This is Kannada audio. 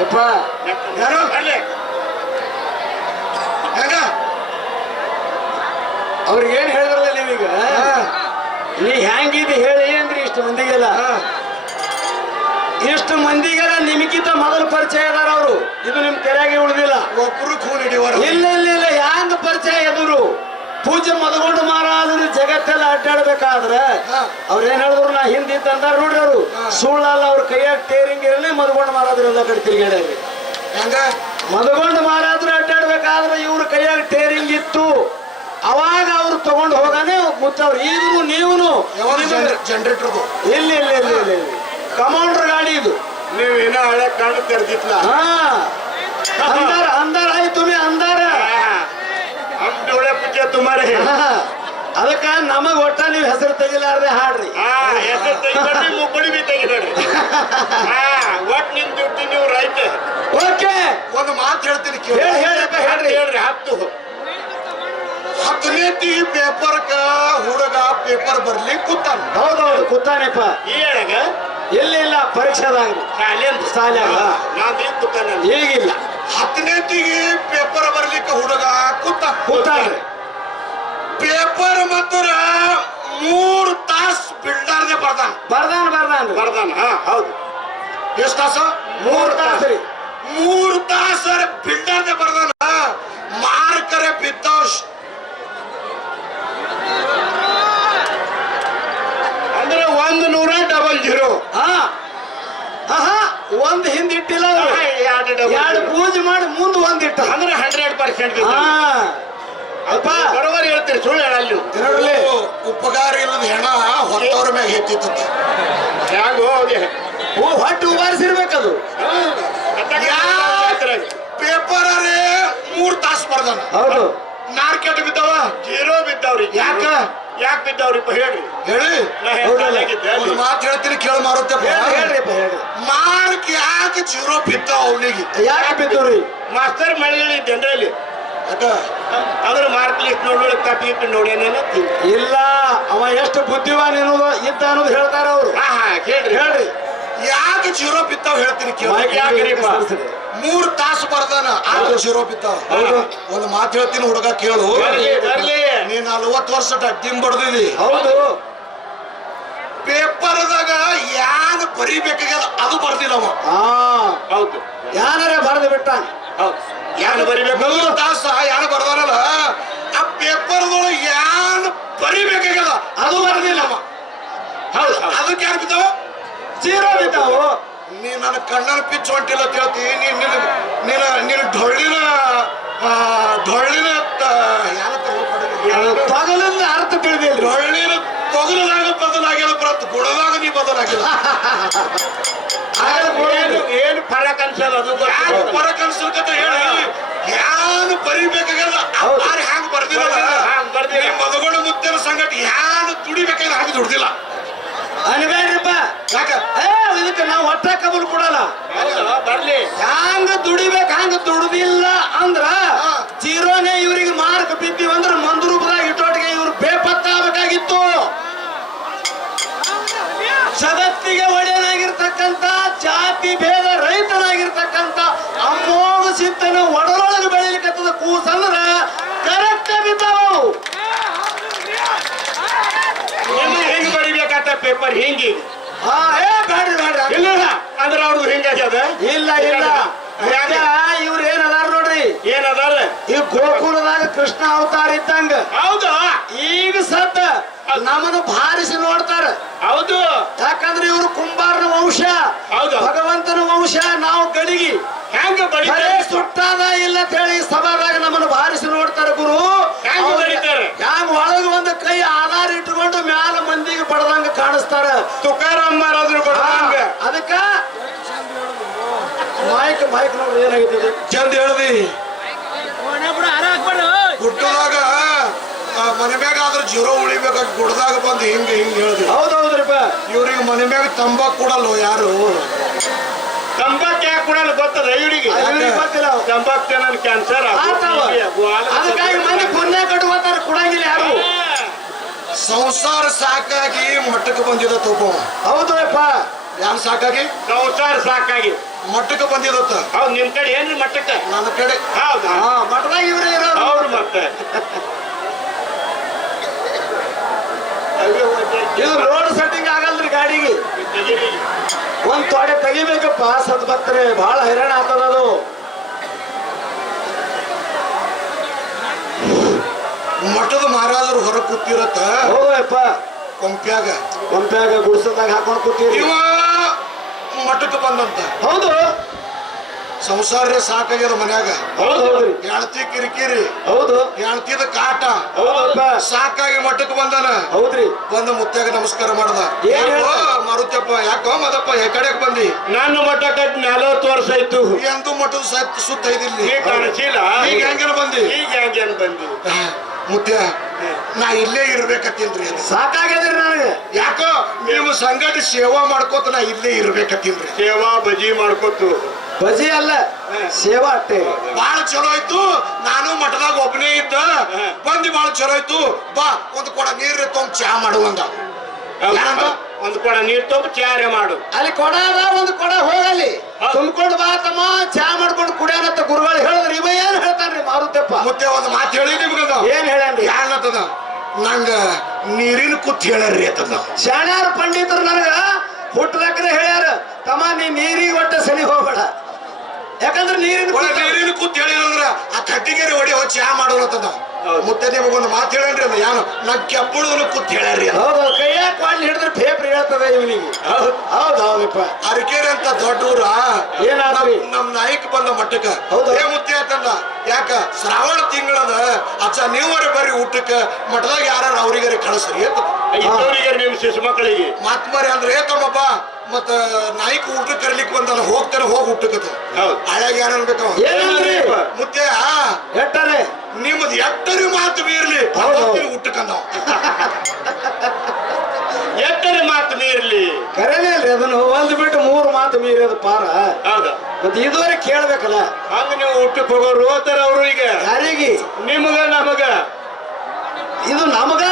ಯಪ್ಪ ಯಾರು ಹೆಂಗ ಅವ್ರಿಗೇನ್ ಹೇಳಿದ್ರಲ್ಲ ನೀವೀಗ ನೀ ಹೆಂಗಿದ್ದು ಹೇಳಿ ಅಂದ್ರೆ ಇಷ್ಟು ಮಂದಿಗೆಲ್ಲ ನಿಮಗಿಂತ ಮೊದಲು ಪರಿಚಯ ಅದಾರ ಅವರು. ಇದು ನಿಮ್ ತೆರೆಯಾಗಿ ಉಳಿದಿಲ್ಲ. ಒಬ್ರು ಖೂನ್ ಹಿಡಿಯೋರು ಇಲ್ಲ ಇಲ್ಲ ಇಲ್ಲ ಹ್ಯಾಂಗ ಪರಿಚಯ ಎದುರು ಪೂಜೆ ಮದಗೊಂಡು ಮಾರಾದ್ರು ಜಗತ್ತೆಲ್ಲ ಅಡ್ಡಾಡ್ಬೇಕಾದ್ರೆ ಅವ್ರೇನ್ ಹೇಳಿದ್ರು ನಾ ಹಿಂದಿ ತಂದಾರ ನೋಡ್ರಿ ಅವರು ಸುಳ್ಳಲ್ಲ. ಅವ್ರ ಕೈಯಾಗ ಟೇರಿಂಗ್ ಇರಲಿ ಮದಗೊಂಡು ಮಾರಾದ್ರು ಎಲ್ಲ ಕಡೆ ತಿರ್ಗಾಡ್ರಿ. ಹೆಂಗ ಮದಗೊಂಡು ಮಾರಾದ್ರು ಅಡ್ಡಾಡ್ಬೇಕಾದ್ರೆ ಇವ್ರ ಕೈಯಾಗ ಟೇರಿಂಗ್ ಇತ್ತು. ಅವಾಗ ಅವ್ರು ತಗೊಂಡು ಹೋಗಾನೆ ಮುಚ್ಚವ್ರು. ಈಗನು ನೀವನು ಜನರೇಟರ್ ಇಲ್ಲ ಇಲ್ಲ ಇಲ್ಲ ಇಲ್ಲ ಇಲ್ಲ ಕಮಾಂಡರ್ ಗಾಡಿ ಇದು. ನೀವು ಏನೋ ಹಳೆ ಕಾಣ್ ತೆರೆದಿತ್ಲ ಅಂದಾರ ಅಂದಾರ ಆಯ್ತು ಅಂದಾರ ಡೋಳೆ ಪೂಜೆ ತುಮಾರೆ ಅದಕ್ಕ ನಮಗ್ ಒಟ್ಟ ನೀವ್ ಹೆಸರು ತೆಗಿಲಾರ್ದೆ ಹಾಡ್ರಿ. ಹೆಸರು ತೆಗಿಬೇಡ್ರಿ ಮುಬ್ಬಡಿ ಬಿ ತೆಗಿಬೇಡ್ರಿ. ಒಟ್ ನಿಮ್ ಡ್ಯೂಟಿ ನೀವು ರೈಟ್. ಓಕೆ ಒಂದು ಮಾತು ಹೇಳ್ತೀನಿ ಹೇಳ್ರಿ ಹೇಳ್ರಿ. ಹತ್ತನೇತಿ ಪೇಪರ್ಕ ಹುಡುಗ ಪೇಪರ್ ಬರ್ಲಿ ಕೂತಾನ. ಹೌದೌದು ಕೂತಾನೆಪ್ಪ. ಈ ಹೇಳಗ ಇಲ್ಲ ಇಲ್ಲ ಪರೀಕ್ಷೆದಾಗ ಶಾಲ್ಯಾಗ ಕೂತಾನ. ಈಗಿಲ್ಲ. ಹತ್ತನೇತಿಗೆ ಪೇಪರ್ ಬರ್ಲಿಕ್ಕೆ ಹುಡುಗ ಕೂತಾನ್ರಿ. ಪೇಪರ್ ಮಾತ್ರ 3 ತಾಸು ಬಿಲ್ಡರ್ದೆ ಬರ್ದಾನ. ಹೌದು. ಎಷ್ಟು ತಾಸು? 3 ತಾಸು ರೀ. 3 ತಾಸು ಬಿಲ್ಡರ್ದೆ ಬರ್ದಾನ. ಮಾರ್ಕರೆ ಬಿದ್ದಾವ್. ಅಂದ್ರೆ 100 ಒಂದ್ ಹಿಂದಿಟ್ಟಿಲ್ಲ. 2 ಪೂಜೆ ಮಾಡಿ ಮುಂದೆ ಒಂದಿಟ್ಟ ಅಂದ್ರೆ 100%. ಅಪ್ಪ ಬರೋಬರಿ ಹೇಳ್ತೀರಿ, ಸುಳ್ಳು ಹೇಳಲ್ಲಿ. ಉಪಕಾರ ಇಲ್ಲದ ಹೆಣ ಹೊತ್ತವ್ರ ಮ್ಯಾಗ ಎತ್ತಿತ್ತ. ಹೇಗೋ ಹೊಟ್ಟು ಉಬಾರಿಸಿರ್ಬೇಕದು. ಪೇಪರ್ 3 ತಾಸು ಬರ್ದಾನ. ಹೌದು. ಮಾರ್ಕೆಟ್ ಬಿದ್ದಾವ 0 ಬಿದ್ದಾವ್ರಿ. ಯಾಕೆ ಬಿದ್ದಾವ್ರಿಪ್ಪ ಹೇಳಿ ಒಂದು ಮಾತು ಹೇಳ್ತೀನಿ ಕೇಳಿ ಮಾರುತ್ತಪ್ಪ. ಮಾರ್ಕ್ ಯಾಕೆ 0 ಬಿದ್ದಾವ ಅವನಿಗೆ? ಯಾಕೆ ಬಿದ್ದವ್ರಿ? ಮಾಸ್ತರ್ ಮಳೆಗಳು ಜನರಲ್ಲಿ ಅದ್ರ ಮಾರ್ಕ್ ಲಿಸ್ಟ್ ನೋಡಿ ಕಾಪಿ ಇಟ್ಟು ನೋಡ್ಯಾನೇನ ಇಲ್ಲ. ಅವ ಎಷ್ಟು ಬುದ್ಧಿವಾನ್ ಇದ್ದ ಅನ್ನೋದು ಹೇಳ್ತಾರ ಅವ್ರು. ಹೇಳ್ರಿ ಯಾಕೆ 0 ಬಿತ್ತಾವ್ ಹೇಳ್ತೀನಿ ಕೇಳಿ. 3 ತಾಸು ಬರ್ದಾನ 0 ಬಿತ್ತಾವ. ಒಂದು ಮಾತು ಹೇಳ್ತೀನಿ ಹುಡುಗ ಕೇಳು. ನೀ 40 ವರ್ಷ ಡಿಮ್ ಬಡ್ದಿದಿ. ಹೌದು. ಪೇಪರ್ದಾಗ ಯಾನ್ ಬರಿಬೇಕಾಗ್ಯದ ಅದು ಬರ್ದಿಲ್ಲ ಅವ. ಹೌದು. ಯಾನಾರ ಬರೆದು ಬಿಟ್ಟ. ಯಾನ್ ಬರಿಬೇಕು 3 ತಾಸು ಯಾನ್ ಬರ್ದಾನಲ್ಲ ಆ ಪೇಪರ್ದೊಳಗೆ ಯಾನ್ ಬರಿಬೇಕಾಗ್ಯದ ಅದು ಬರ್ದಿಲ್ಲ ಅವ. ಹೌದು. ಅದಕ್ಕೆ ಯಾರು ಬಿದ್ದಾವ? 0 ಬಿದ್ದಾವು. ನೀ ನನ್ನ ಕಣ್ಣನ ಪಿಚ್ ಹೊಂಟಿಲ್ಲ ಅಂತ ಹೇಳ್ತಿ. ನೀನು ಡೊಳ್ಳಿನ ತೊಗಲಿಂದ ಅರ್ಥ ತಿಳಿದಿಲ್ಲ. ಡೊಳ್ಳಿನ ತೊಗಲದಾಗ ಬದಲಾಗ್ಯದ ಪ್ರತ್ ಗುಣದಾಗ ನೀ ಬದಲಾಗಿಲ್ಲ. ಏನು ಫರಕ್ ಅನ್ಸಲ್ಲ. ಅದು ಫರಕ್ ಅನ್ಸಲ್ಕತ್ತ ಹೇಳಿ. ಯಾನು ಬರಿಬೇಕಾಗಲ್ಲ ಹ್ಯಾಂಗ ಬರ್ದಿಲ್ಲ. ಮದಗಳು ಮುತ್ತಿನ ಸಂಗಟ ಯಾನು ದುಡಿಬೇಕಾದ್ರೆ ಹಾಗೆ ದುಡ್ದಿಲ್ಲ. ಅನ್ಬೇಡ್ರಿಪ್ಪ. ಇದಕ್ಕೆ ನಾವು ಹೊಟ್ಟ ಕಬಲ್ ಕೊಡಲ್ಲ. ಬರ್ಲಿ ಹ್ಯಾಂಗ ದುಡಿಬೇಕು ಹಂಗ ದುಡ್ದಿಲ್ಲ ಅಂದ್ರ 0ನೇ ಇವ್ರಿಗೆ ಮಾರ್ಕ್ ಬಿದ್ದೀವಂದ್ರ ಮಂದು ರೂಪದಾಗ ಇಟ್ಟೋಟಿಗೆ ಇವ್ರು ಬೇಪತ್ತಾಗಬೇಕಾಗಿತ್ತು. ಜಗತ್ತಿಗೆ ಒಡೆಯನಾಗಿರ್ತಕ್ಕಂಥ ಜಾತಿ ಭೇದ ರೈತನಾಗಿರ್ತಕ್ಕಂಥ ಅಮ್ಮೋಗ ಸಿದ್ದನ ಒಡಲೊಳಗೆ ಬೆಳಿಲಿಕ್ಕತ್ತದ ಕೂಸಂದ್ರ ಕರೆಕ್ಟ್ ಬಿದ್ದಾವು. ಹೆಂಗ್ ಬರಿಬೇಕಂತ ಪೇಪರ್ ಹಿಂಗಿ ಬೇಡ್ರಿ ಇಲ್ಲ ಅಂದ್ರೆ ಅವ್ರದ್ದು ಹಿಂಗಾಗ್ಯದ. ಇಲ್ಲ ಇಲ್ಲ ಇವ್ರ ಏನದಾರ ನೋಡ್ರಿ. ಏನದಾರ? ಈ ಗೋಕುಲದಾಗ ಕೃಷ್ಣ ಅವತಾರ ಇದ್ದಂಗ. ಹೌದು. ಈಗ ಸದ್ದ ನಮ್ಮನ್ನು ಭಾರಿಸಿ ನೋಡ್ತಾರ. ಹೌದು. ಯಾಕಂದ್ರೆ ಇವರು ಕುಂಬಾರನ ವಂಶ. ಹೌದು. ಭಗವಂತನ ವಂಶ. ನಾವು ಗಡಿಗಿ ಹೆಂಗ ಬರೀ ಸುಟ್ಟಾದ ಇಲ್ಲ ಅಂತ ಹೇಳಿ ಸಭಾದಾಗ ನಮ್ಮನ್ನು ಭಾರಿಸಿ ನೋಡ್ತಾರ. ಗುರು ಹ್ಯಾಂಗ ಒಳಗ ಒಂದು ಕೈ ಆಧಾರ ಇಟ್ಟುಕೊಂಡು ಮ್ಯಾಲ ಮಂದಿಗೆ ಬಡದಂಗ ಕಾಣಿಸ್ತಾರ. ತುಕಾರಾಮ್ ಮಾರಾದ್ರು ಅದಕ್ಕ ಮೈಕ್ ನೋಡ್ರಿ ಏನಾಗಿರ್ತದೆ ಚಂದ ಹೇಳ್ದಿ. ಹುಟ್ಟದಾಗ ಮನೆ ಮ್ಯಾಗ ಆದ್ರೆ 0 ಉಳಿಬೇಕಾಗಿ ಗುಡ್ದಾಗ ಬಂದು ಹಿಂಗ ಹೇಳ್ದಿ. ಹೌದೌದ್ರಿಪ್ಪ. ಇವ್ರಿಗೆ ಮನೆ ಮ್ಯಾಗ ತಂಬಾಕ್ ಕೊಡಲ್ಲ ಯಾರು. ತಂಬಾಕ್ ಯಾಕೆ ಕೊಡಲ್ಲ ಗೊತ್ತದ ಇವರಿಗೆ? ಗೊತ್ತಿಲ್ಲ. ತಂಬಾಕ್ ಜನ ಕ್ಯಾನ್ಸರ್ ಅದಕ್ಕಾಗಿ ಮನೆ ಪುಣ್ಯ ಕಟ್ಟುವಂತಾರ ಕೊಡಂಗಿಲ್ಲ ಯಾರು. ಸಂಸಾರ ಸಾಕಾಗಿ ಮಟ್ಟಕ್ಕೆ ಬಂದಿದ ತಗೋ. ಹೌದು ಅಪ್ಪ. ಯಾನ್ ಸಾಕಾಗಿ? ಸಂಸಾರ ಸಾಕಾಗಿ ಮಟ್ಟಕ್ಕೆ ಬಂದಿದತ್ತ. ಹೌದು, ನಿಮ್ ಕಡೆ ಏನ್ರಿ ಮಟ್ಟಕ್ಕೆ? ನನ್ನ ಕಡೆ ಹೌದಾ? ಮಠದಾಗ ಇವ್ರೆ ಇರೋರು. ಹೌದು ಮತ್ತೆ. ಇದು ರೋಡ್ ಸೆಟ್ಟಿಂಗ್ ಆಗಲ್ರಿ ಗಾಡಿಗೆ. ಒಂದ್ ತೊಡೆ ತೆಗಿಬೇಕಪ್ಪ, ಸದ್ ಬತ್ರೆ ಬಹಳ ಹೈರಾಣ ಆಗ್ತದ ಅದು. ಮಠದ ಮಹಾರಾಜರು ಹೊರ ಕೂತಿರತ್ತ ಹೌದಪ್ಪ. ಕೊಂಪ್ಯಾಗ ಗುಡಿಸಲ್ದಾಗ ಹಾಕೊಂಡ್ ಕೂತೀವಿ. ಇವ ಮಠಕ್ಕೆ ಬಂದಂತ. ಹೌದು. ಸಂಸಾರ ಸಾಕಾಗ್ಯದ ಮನ್ಯಾಗ. ಹೌದೌದ್ರಿ. ಹೆಂಡತಿ ಕಿರಿಕಿರಿ, ಹೌದು. ಹೆಂಡತಿದ ಕಾಟ, ಹೌದಪ್ಪ. ಸಾಕಾಗಿ ಮಠಕ್ಕೆ ಬಂದಾನ. ಹೌದ್ರಿ. ಬಂದ ಮುತ್ಯಾಗ ನಮಸ್ಕಾರ ಮಾಡ್ದ. ಏನ್ ಹೇಳ್ದ? ಮಾರುತ್ಯಪ್ಪ ಯಾಕೋ ಮದಪ್ಪ ಕಡೆಕ್ ಬಂದಿ? ನನ್ನ ಮಠ ಕಟ್ 40 ವರ್ಷ ಆಯ್ತು. ಎಂದು ಮಠದ ಸುತ್ತ ಇದಿಲ್ಲ. ಈಗ ಕಾಣಿಸಿಲ್ಲ. ಈಗ ಹೆಂಗೇನ ಬಂದಿ? ಈಗ ಹೆಂಗೇನ್ ಬಂದಿ? ಮುತ್ಯ ನಾ ಇಲ್ಲೇ ಇರ್ಬೇಕತ್ತೀನ್ರಿ. ಸಾಕಾಗ್ಯದ್ರಿ ನನಗೆ. ಯಾಕೋ ನೀವು ಸಂಗಟ ಸೇವಾ ಮಾಡ್ಕೋತ ನಾ ಇಲ್ಲೇ ಇರ್ಬೇಕತ್ತೀನ್ರಿ. ಸೇವಾ ಬಜಿ ಮಾಡ್ಕೊತು. ಬಜಿ ಅಲ್ಲ, ಸೇವಾ ಅಟ್ಟೆ. ಬಾಳ ಚಲೋ ಆಯ್ತು. ನಾನು ಮಠದಾಗ ಒಬ್ಬನೇ ಇದ್ದ, ಬಂದಿ ಬಾಳ ಚಲೋ ಆಯ್ತು. ಬಾ ಒಂದು ಕೊಡ ನೀರ್ ತೊಗೊಂಡ್ ಚಾ ಮಾಡುವಂದ. ಒಂದು ಕೊಡ ನೀರ್ ತೊಗೊಂಡು ಚಾರೆ ಮಾಡು. ಅಲ್ಲಿ ಕೊಡ ಅದ, ಒಂದು ಕೊಡ ಹೋಗಲ್ಲಿ ತುಂಬ್ಕೊಂಡು ಬಾ ತಮ್ಮ, ಚಾ ಮಾಡ್ಕೊಂಡು ಕುಡಿಯೋಣಂತ ಗುರುಗಳು ಹೇಳಿದ್ರಿ. ಇವ ಏನ್ ಹೇಳ್ತಾನ್ರಿ ಮಾರುತಪ್ಪ? ಮುತ್ತೆ ಒಂದು ಮಾತು ಹೇಳಿ ನಿಮ್ಗದ. ಏನ್ ಹೇಳನ್ರಿ? ಯಾನತ್ತದ ನಂಗ ನೀರಿನ ಕುತ್ ಹೇಳರಿ ಅಂತದ. ಶಾಣ್ಯಾರ ಪಂಡಿತರು ನನಗ ಹುಟ್ಟದಕ್ರೆ ಹೇಳ್ಯಾರ, ತಮ್ಮ ನೀ ನೀರಿಗೆ ಒಟ್ಟ ಸನಿ ಹೋಗ್ಬೇಡ, ಯಾಕಂದ್ರೆ ನೀರಿನ ಕುತ್ ಹೇಳಿರಂದ್ರ ಆ ಕಟ್ಟಿಗೆರೆ ಹೊಡಿ ಚಾ ಮಾಡೋಣತ್ತದ. ಮುತ್ತೆ ನಿಮಗೊಂದು ಮಾತು ಹೇಳನ್ರಿ ಅದ. ಯಾನು ನಾ ಕೆಬ್ಬುಳದನು ಕುತ್ ಹೇಳರಿ. ಹೌದು, ಕೈಯಾಗ ಕಾಲ್ ಹಿಡಿದ್ರೆ ಪೇಪರ್ ಹೇಳ್ತದ ಇವನಿಗೆ. ಹೌದು ಹೌದಪ್ಪ. ಅರಕೇರಿ ಅಂತ ದೊಡ್ಡ ಊರ ಏನಾದ್ರಿ? ನಮ್ ನಾಯಕ್ ಬಂದ ಮಟ್ಟಕ್ಕ. ಹೌದು. ಏ ಮುತ್ತೆ ಆತಂದ, ಯಾಕ ಶ್ರಾವಣ ತಿಂಗಳದ ಅಚ್ಚ ನೀವರೇ ಬರ್ರಿ ಊಟಕ್ಕ, ಮಠದಾಗ ಯಾರು ಅವ್ರಿಗಾರೆ ಕಳಿಸ್ರಿ ಇದ್ದವರಿಗೆ ನಿಮ್ ಶಿಶು ಮಕ್ಕಳಿಗೆ ಮತ್ ಮರಿ ಅಂದ್ರೆ ಏತಮ್ಮಪ್ಪ ಮತ್ತ ನಾಯ್ಕ ಊಟ ಕರ್ಲಿಕ್ ಬಂದಾನ, ಹೋಗ್ತಾನೆ ಹೋಗಿ ಊಟಕ್ಕದ. ಹಳ್ಯಾಗ ಯಾರು ಅನ್ಬೇಕವ? ಏನಂದ್ರಿ? ಮುತ್ತೆ ಎಟ್ಟರೆ ನಿಮ್ಮದ್ ಎಟ್ಟರಿ ಮಾತು ಮೀರ್ಲಿ ಊಟಕ್ಕಂದ. ಎಟ್ಟರೆ ಮಾತು ಮೀರ್ಲಿ. ಕರೆನೇ ಅಲ್ರಿ ಅದನ್ನು. ಒಂದ್ ಬಿಟ್ಟು 3 ಮಾತು ಮೀರಿದ ಪಾರ. ಹೌದಾ? ಮತ್ತೆ ಇದುವರೆ ಕೇಳ್ಬೇಕಲ್ಲ. ಹಂಗ ನೀವು ಊಟಕ್ಕೆ ಹೋಗೋರು ಹೋತಾರ ಅವ್ರು. ಈಗ ಯಾರಿಗೆ? ನಿಮಗ ನಮಗ ಇದು ನಮಗ